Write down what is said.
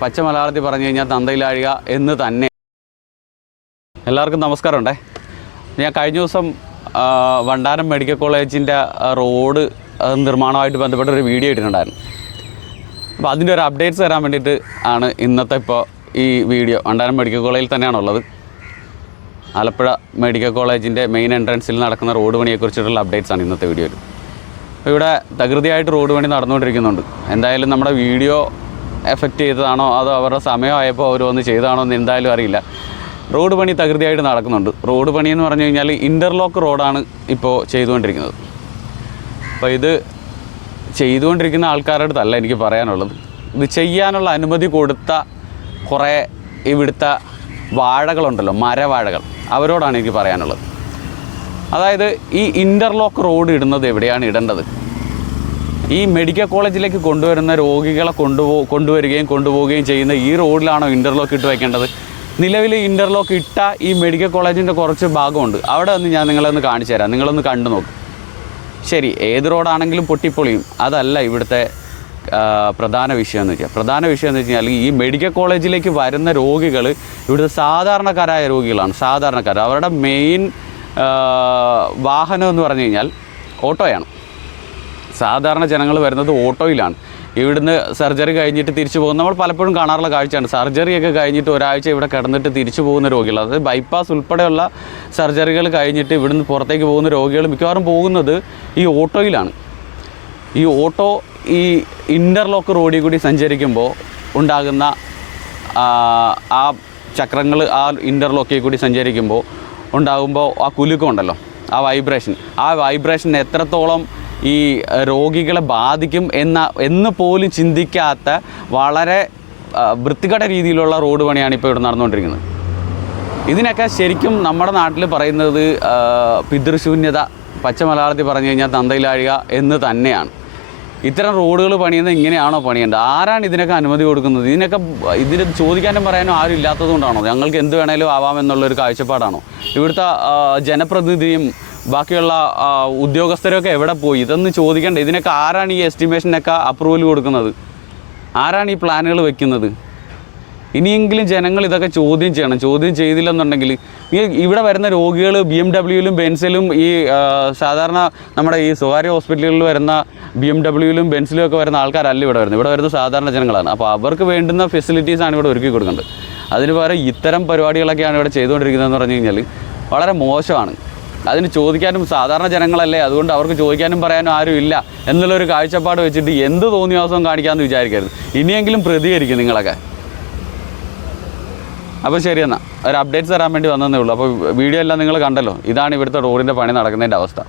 പച്ച മലയാളത്തിൽ പറഞ്ഞു കഴിഞ്ഞാൽ തന്തയിലാഴുക എന്ന് തന്നെ. എല്ലാവർക്കും നമസ്കാരമുണ്ടേ. ഞാൻ കഴിഞ്ഞ ദിവസം വണ്ടാനം മെഡിക്കൽ കോളേജിൻ്റെ റോഡ് നിർമ്മാണമായിട്ട് ബന്ധപ്പെട്ടൊരു വീഡിയോ ഇട്ടിട്ടുണ്ടായിരുന്നു. അപ്പോൾ അതിൻ്റെ ഒരു അപ്ഡേറ്റ്സ് തരാൻ വേണ്ടിയിട്ട് ആണ് ഇന്നത്തെ ഈ വീഡിയോ. വണ്ടാനം മെഡിക്കൽ കോളേജിൽ തന്നെയാണുള്ളത്. ആലപ്പുഴ മെഡിക്കൽ കോളേജിൻ്റെ മെയിൻ എൻട്രൻസിൽ നടക്കുന്ന റോഡ് പണിയെക്കുറിച്ചിട്ടുള്ള അപ്ഡേറ്റ്സാണ് ഇന്നത്തെ വീഡിയോയിൽ. ഇവിടെ തകൃതിയായിട്ട് റോഡ് പണി നടന്നുകൊണ്ടിരിക്കുന്നുണ്ട്. എന്തായാലും നമ്മുടെ വീഡിയോ എഫക്റ്റ് ചെയ്തതാണോ അതോ അവരുടെ സമയമായപ്പോൾ അവർ വന്ന് ചെയ്തതാണോ എന്ന് എന്തായാലും അറിയില്ല. റോഡ് പണി തകൃതിയായിട്ട് നടക്കുന്നുണ്ട്. റോഡ് പണി എന്ന് പറഞ്ഞു കഴിഞ്ഞാൽ ഇൻ്റർലോക്ക് റോഡാണ് ഇപ്പോൾ ചെയ്തുകൊണ്ടിരിക്കുന്നത്. അപ്പോൾ ഇത് ചെയ്തുകൊണ്ടിരിക്കുന്ന ആൾക്കാരുടെ അടുത്തല്ല എനിക്ക് പറയാനുള്ളത്. ഇത് ചെയ്യാനുള്ള അനുമതി കൊടുത്ത കുറേ ഇവിടുത്തെ വാഴകളുണ്ടല്ലോ, മരവാഴകൾ, അവരോടാണ് എനിക്ക് പറയാനുള്ളത്. അതായത് ഈ ഇൻ്റർലോക്ക് റോഡ് ഇടുന്നത് എവിടെയാണ് ഇടേണ്ടത്? ഈ മെഡിക്കൽ കോളേജിലേക്ക് കൊണ്ടുവരുന്ന രോഗികളെ കൊണ്ടുവരികയും കൊണ്ടുപോവുകയും ചെയ്യുന്ന ഈ റോഡിലാണോ ഇൻ്റർലോക്ക് ഇട്ട് വയ്ക്കേണ്ടത്? നിലവിൽ ഇൻ്റർലോക്ക് ഇട്ട ഈ മെഡിക്കൽ കോളേജിൻ്റെ കുറച്ച് ഭാഗമുണ്ട്. അവിടെ ഒന്ന് ഞാൻ നിങ്ങളൊന്ന് കാണിച്ചു തരാം. നിങ്ങളൊന്ന് കണ്ടു നോക്കും. ശരി, ഏത് റോഡാണെങ്കിലും പൊട്ടിപ്പൊളിയും. അതല്ല ഇവിടുത്തെ പ്രധാന വിഷയം എന്ന് വെച്ചാൽ ഈ മെഡിക്കൽ കോളേജിലേക്ക് വരുന്ന രോഗികൾ ഇവിടുത്തെ സാധാരണക്കാരായ രോഗികളാണ്. സാധാരണക്കാർ, അവരുടെ മെയിൻ വാഹനം എന്ന് പറഞ്ഞു കഴിഞ്ഞാൽ ഓട്ടോയാണ്. സാധാരണ ജനങ്ങൾ വരുന്നത് ഓട്ടോയിലാണ്. ഇവിടുന്ന് സർജറി കഴിഞ്ഞിട്ട് തിരിച്ചു പോകുന്ന നമ്മൾ പലപ്പോഴും കാണാറുള്ള കാഴ്ചയാണ്. സർജറിയൊക്കെ കഴിഞ്ഞിട്ട് ഒരാഴ്ച ഇവിടെ കിടന്നിട്ട് തിരിച്ചു പോകുന്ന രോഗികൾ, അതായത് ബൈപ്പാസ് ഉൾപ്പെടെയുള്ള സർജറികൾ കഴിഞ്ഞിട്ട് ഇവിടുന്ന് പുറത്തേക്ക് പോകുന്ന രോഗികൾ മിക്കവാറും പോകുന്നത് ഈ ഓട്ടോയിലാണ്. ഈ ഓട്ടോ ഈ ഇൻ്റർലോക്ക് റോഡിൽ കൂടി സഞ്ചരിക്കുമ്പോൾ ഉണ്ടാകുന്ന ആ ചക്രങ്ങൾ ആ ഇൻ്റർലോക്കിൽ കൂടി സഞ്ചരിക്കുമ്പോൾ ഉണ്ടാകുമ്പോൾ ആ കുലുക്കമുണ്ടല്ലോ, ആ വൈബ്രേഷൻ എത്രത്തോളം ഈ രോഗികളെ ബാധിക്കും എന്ന് പോലും ചിന്തിക്കാത്ത വളരെ വൃത്തികെട്ട രീതിയിലുള്ള റോഡ് പണിയാണ് ഇപ്പോൾ ഇവിടെ നടന്നുകൊണ്ടിരിക്കുന്നത്. ഇതിനൊക്കെ ശരിക്കും നമ്മുടെ നാട്ടിൽ പറയുന്നത് പിതൃശൂന്യത, പച്ച മലയാളത്തിൽ പറഞ്ഞു കഴിഞ്ഞാൽ തന്തയിലാഴുക എന്ന് തന്നെയാണ്. ഇത്തരം റോഡുകൾ പണിയുന്നത് ഇങ്ങനെയാണോ പണിയേണ്ടത്? ആരാണ് ഇതിനൊക്കെ അനുമതി കൊടുക്കുന്നത്? ഇതിന് ചോദിക്കാനും പറയാനും ആരും ഇല്ലാത്തതുകൊണ്ടാണോ? ഞങ്ങൾക്ക് എന്ത് വേണേലും ആവാമെന്നുള്ളൊരു കാഴ്ചപ്പാടാണോ? ഇവിടുത്തെ ജനപ്രതിനിധിയും ബാക്കിയുള്ള ഉദ്യോഗസ്ഥരൊക്കെ എവിടെ പോയി? ഇതൊന്ന് ചോദിക്കേണ്ട. ഇതിനൊക്കെ ആരാണ് ഈ എസ്റ്റിമേഷനൊക്കെ അപ്രൂവൽ കൊടുക്കുന്നത്? ആരാണ് ഈ പ്ലാനുകൾ വെക്കുന്നത്? ഇനിയെങ്കിലും ജനങ്ങൾ ഇതൊക്കെ ചോദ്യം ചെയ്യണം. ചോദ്യം ചെയ്തില്ലെന്നുണ്ടെങ്കിൽ ഇവിടെ വരുന്ന രോഗികൾ BMW-യിലും ബെൻസിലും ഈ സാധാരണ നമ്മുടെ ഈ സ്വകാര്യ ഹോസ്പിറ്റലുകളിൽ വരുന്ന BMW-യിലും ബെൻസിലും ഒക്കെ വരുന്ന ആൾക്കാരല്ല ഇവിടെ വരുന്ന സാധാരണ ജനങ്ങളാണ്. അപ്പോൾ അവർക്ക് വേണ്ടുന്ന ഫെസിലിറ്റീസാണ് ഇവിടെ ഒരുക്കി കൊടുക്കേണ്ടത്. അതിന് പകരം ഇത്തരം പരിപാടികളൊക്കെയാണ് ഇവിടെ ചെയ്തുകൊണ്ടിരിക്കുന്നതെന്ന് പറഞ്ഞു കഴിഞ്ഞാൽ വളരെ മോശമാണ്. അതിന് ചോദിക്കാനും സാധാരണ ജനങ്ങളല്ലേ, അതുകൊണ്ട് അവർക്ക് ചോദിക്കാനും പറയാനും ആരും ഇല്ല എന്നുള്ളൊരു കാഴ്ചപ്പാട് വെച്ചിട്ട് എന്ത് തോന്നിയാസവും കാണിക്കാമെന്ന് വിചാരിക്കരുത്. ഇനിയെങ്കിലും പ്രതികരിക്കും നിങ്ങളൊക്കെ. അപ്പോൾ ശരി, എന്നാൽ ഒരു അപ്ഡേറ്റ്സ് തരാൻ വേണ്ടി വന്നതേ ഉള്ളൂ. അപ്പോൾ വീഡിയോ എല്ലാം നിങ്ങൾ കണ്ടല്ലോ. ഇതാണ് ഇവിടുത്തെ റോഡിൻ്റെ പണി നടക്കുന്നതിൻ്റെ അവസ്ഥ.